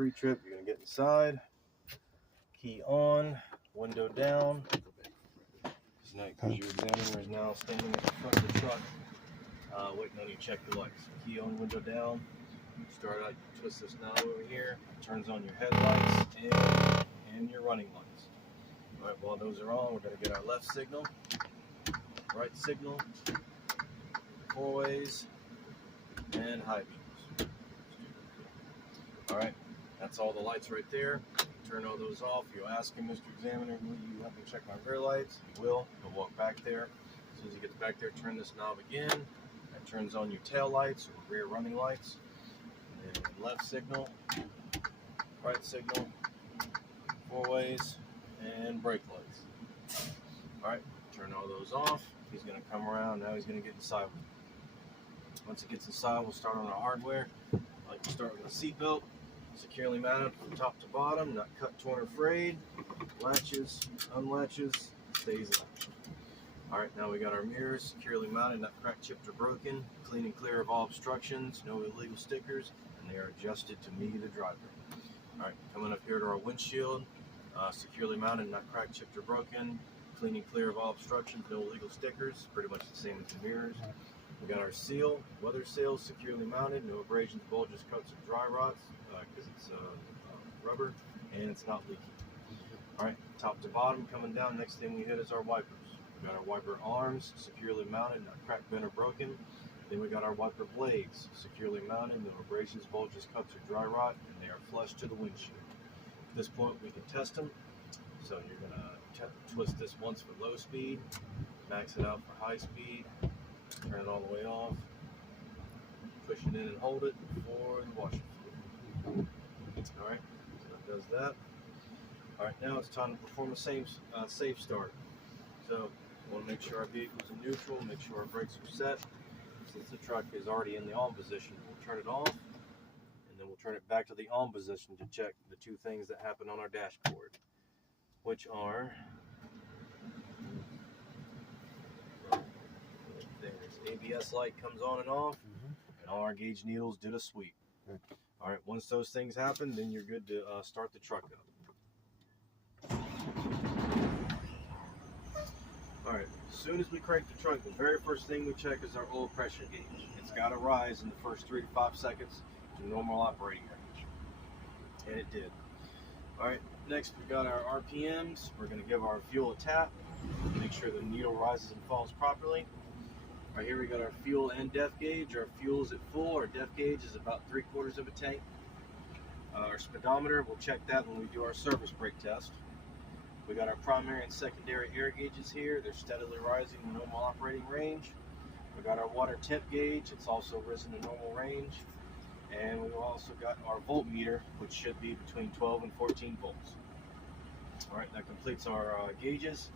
pre-trip, you're going to get inside, key on, window down. Because your examiner is now standing at the front of the truck, waiting on you to check the lights. Key on, window down. Start out, twist this knob over here, turns on your headlights and your running lights. All right, while those are on, we're going to get our left signal, right signal, four ways, and high beams. All right, that's all the lights right there. Turn all those off. You'll ask him, Mr. Examiner, will you help me check my rear lights? He will. He'll walk back there. As soon as he gets back there, turn this knob again. That turns on your tail lights or rear running lights. And left signal, right signal, four ways, and brake lights. All right, turn all those off. He's going to come around. Now he's going to get inside. Once it gets inside, we'll start on our hardware. Like to start with a seatbelt. Securely mounted from top to bottom, not cut, torn, or frayed. Latches, unlatches, stays latched. Alright, now we got our mirrors securely mounted, not cracked, chipped, or broken. Clean and clear of all obstructions, no illegal stickers, and they are adjusted to me, the driver. Alright, coming up here to our windshield, securely mounted, not cracked, chipped, or broken. Clean and clear of all obstructions, no illegal stickers, pretty much the same as the mirrors. We got our seal, weather seal, securely mounted, no abrasions, bulges, cuts, or dry rots, because it's rubber and it's not leaking. Alright, top to bottom, coming down, next thing we hit is our wipers. We got our wiper arms, securely mounted, not cracked, bent, or broken. Then we got our wiper blades, securely mounted, no abrasions, bulges, cuts, or dry rot, and they are flush to the windshield. At this point, we can test them. So you're going to twist this once for low speed, max it out for high speed, turn it all the way off, push it in and hold it for the washer fluid. Alright, so that does that. Alright, now it's time to perform a safe start. So we want to make sure our vehicle's in neutral, make sure our brakes are set. Since the truck is already in the on position, we'll turn it off, and then we'll turn it back to the on position to check the two things that happen on our dashboard, which are there's ABS light comes on and off, and all our gauge needles did a sweep. All right, once those things happen, then you're good to start the truck up. All right, as soon as we crank the truck, the very first thing we check is our oil pressure gauge. It's got to rise in the first 3 to 5 seconds to normal operating range, and it did. All right, next we got our RPMs. We're going to give our fuel a tap, make sure the needle rises and falls properly. Right here we got our fuel and depth gauge. Our fuel is at full, our depth gauge is about 3/4 of a tank. Our speedometer, we'll check that when we do our service brake test. We got our primary and secondary air gauges here. They're steadily rising to normal operating range. We got our water temp gauge. It's also risen to normal range. And we've also got our voltmeter, which should be between 12 and 14 volts. All right, that completes our gauges.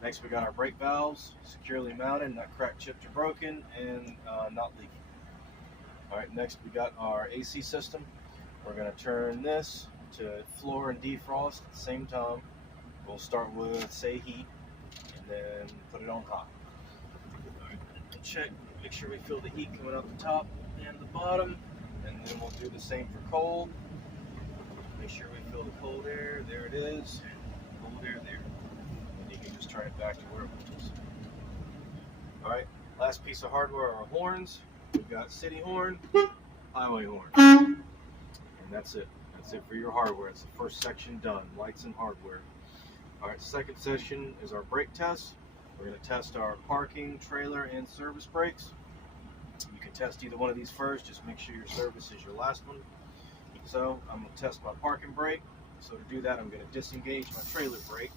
Next, we got our brake valves, securely mounted, not cracked, chipped, or broken, and not leaking. All right, next we got our AC system. We're going to turn this to floor and defrost at the same time. We'll start with, say, heat, and then put it on hot. All right, check, make sure we feel the heat coming out the top and the bottom, and then we'll do the same for cold. Make sure we feel the cold air, there it is, cold air there. And you can just turn it back to where it was. All right, last piece of hardware are our horns. We've got city horn, highway horn, and that's it. That's it for your hardware. It's the first section done, lights and hardware. All right, second session is our brake test. We're going to test our parking, trailer, and service brakes. You can test either one of these first. Just make sure your service is your last one. So I'm going to test my parking brake. So to do that, I'm going to disengage my trailer brake.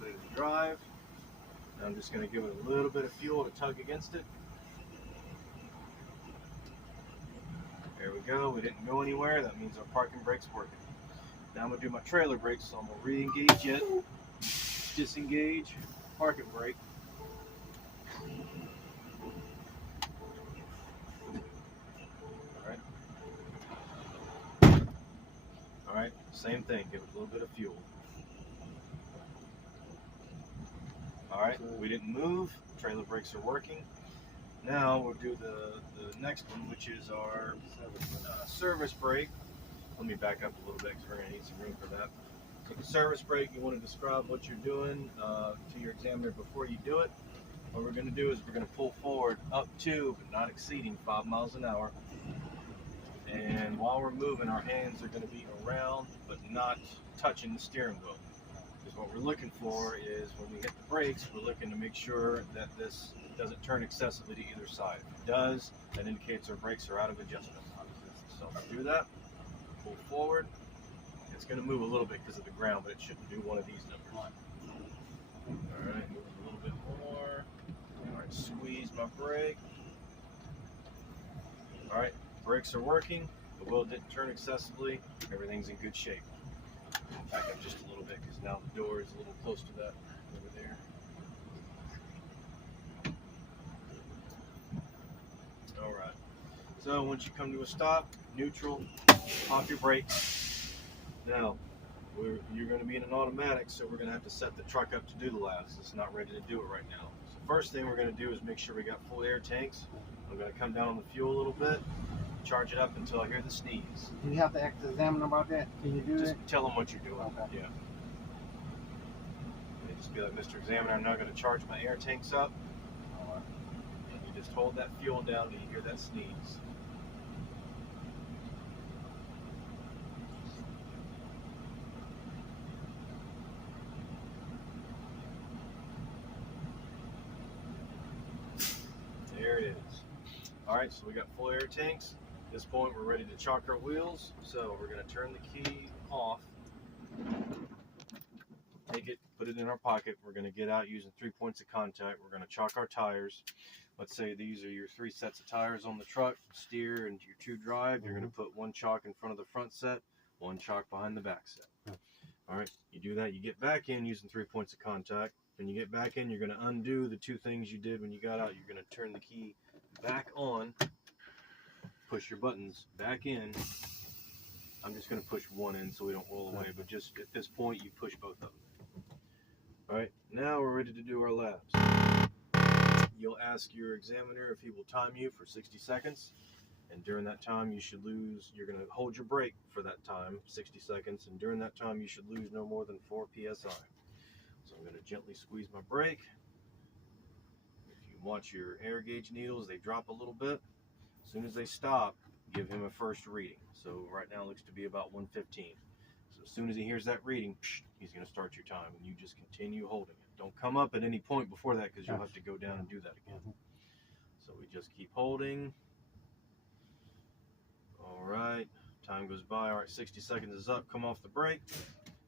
Put it in drive. And I'm just going to give it a little bit of fuel to tug against it. There we go. We didn't go anywhere. That means our parking brake's working. Now I'm going to do my trailer brake, so I'm going to re-engage it, disengage, parking brake. Alright, same thing, give it a little bit of fuel. Alright, we didn't move, trailer brakes are working. Now we'll do the next one, which is our service brake, let me back up a little bit because we're going to need some room for that. So the service brake, you want to describe what you're doing to your examiner before you do it. What we're going to do is we're going to pull forward up to, but not exceeding 5 miles an hour. And while we're moving, our hands are going to be around, but not touching the steering wheel. Because what we're looking for is when we hit the brakes, we're looking to make sure that this doesn't turn excessively to either side. If it does, that indicates our brakes are out of adjustment. So do that, pull forward. It's going to move a little bit because of the ground, but it shouldn't do one of these numbers. All right, move a little bit more. All right, squeeze my brake. All right, brakes are working. The wheel didn't turn excessively. Everything's in good shape. Back up just a little bit because now the door is a little close to that over there. All right. So once you come to a stop, neutral, pop your brakes. Now, you're going to be in an automatic, so we're going to have to set the truck up to do the laps. It's not ready to do it right now. So first thing we're going to do is make sure we got full air tanks. I'm going to come down on the fuel a little bit, charge it up until I hear the sneeze. Do you have to ask the examiner about that? Can you do Just that? tell them what you're doing. Okay. Yeah. And just be like, Mr. Examiner, I'm not going to charge my air tanks up. And you just hold that fuel down till you hear that sneeze. There it is. All right, so we got full air tanks. At this point, we're ready to chalk our wheels. So we're going to turn the key off. Take it, put it in our pocket. We're going to get out using 3 points of contact. We're going to chalk our tires. Let's say these are your 3 sets of tires on the truck, steer and your 2 drive. You're going to put 1 chalk in front of the front set, 1 chalk behind the back set. All right, you do that. You get back in using 3 points of contact. When you get back in, you're going to undo the 2 things you did when you got out. You're going to turn the key back on, push your buttons back in. I'm just going to push one in so we don't roll away, but just at this point, you push both of them. All right, now we're ready to do our laps. You'll ask your examiner if he will time you for 60 seconds. And during that time, you're going to hold your brake for that time, 60 seconds. And during that time, you should lose no more than 4 PSI. So I'm going to gently squeeze my brake. If you watch your air gauge needles, they drop a little bit. As soon as they stop, give him a first reading. So right now it looks to be about 115. So as soon as he hears that reading, he's going to start your time, and you just continue holding it. Don't come up at any point before that because you'll have to go down and do that again. So we just keep holding. All right, time goes by. All right, 60 seconds is up. Come off the brake.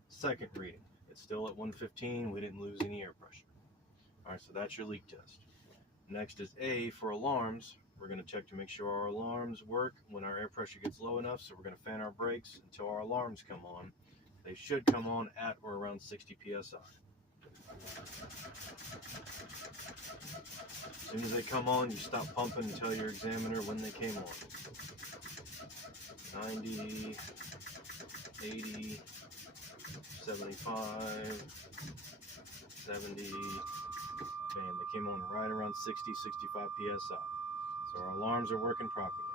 Second reading. It's still at 115. We didn't lose any air pressure. All right, so that's your leak test. Next is A for alarms. We're going to check to make sure our alarms work when our air pressure gets low enough. So we're going to fan our brakes until our alarms come on. They should come on at or around 60 PSI. As soon as they come on, you stop pumping and tell your examiner when they came on. 90, 80, 75, 70. Bam, they came on right around 60, 65 PSI. So our alarms are working properly.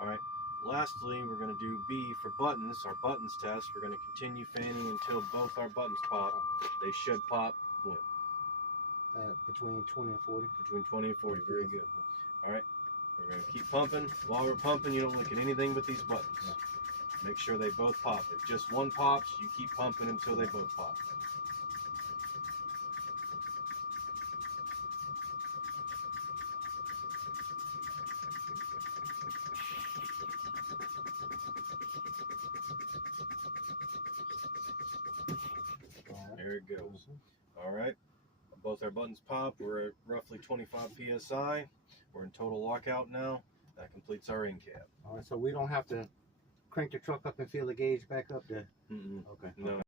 All right, lastly, we're going to do B for buttons, our buttons test. We're going to continue fanning until both our buttons pop. They should pop when? Between 20 and 40. Between 20 and 40, very good. All right, we're going to keep pumping. While we're pumping, you don't look at anything but these buttons. Make sure they both pop. If just one pops, you keep pumping until they both pop. There it goes. All right. Both our buttons pop. We're at roughly 25 PSI. We're in total lockout now. That completes our in cab. All right, so we don't have to crank the truck up and fill the gauge back up there? Okay. No.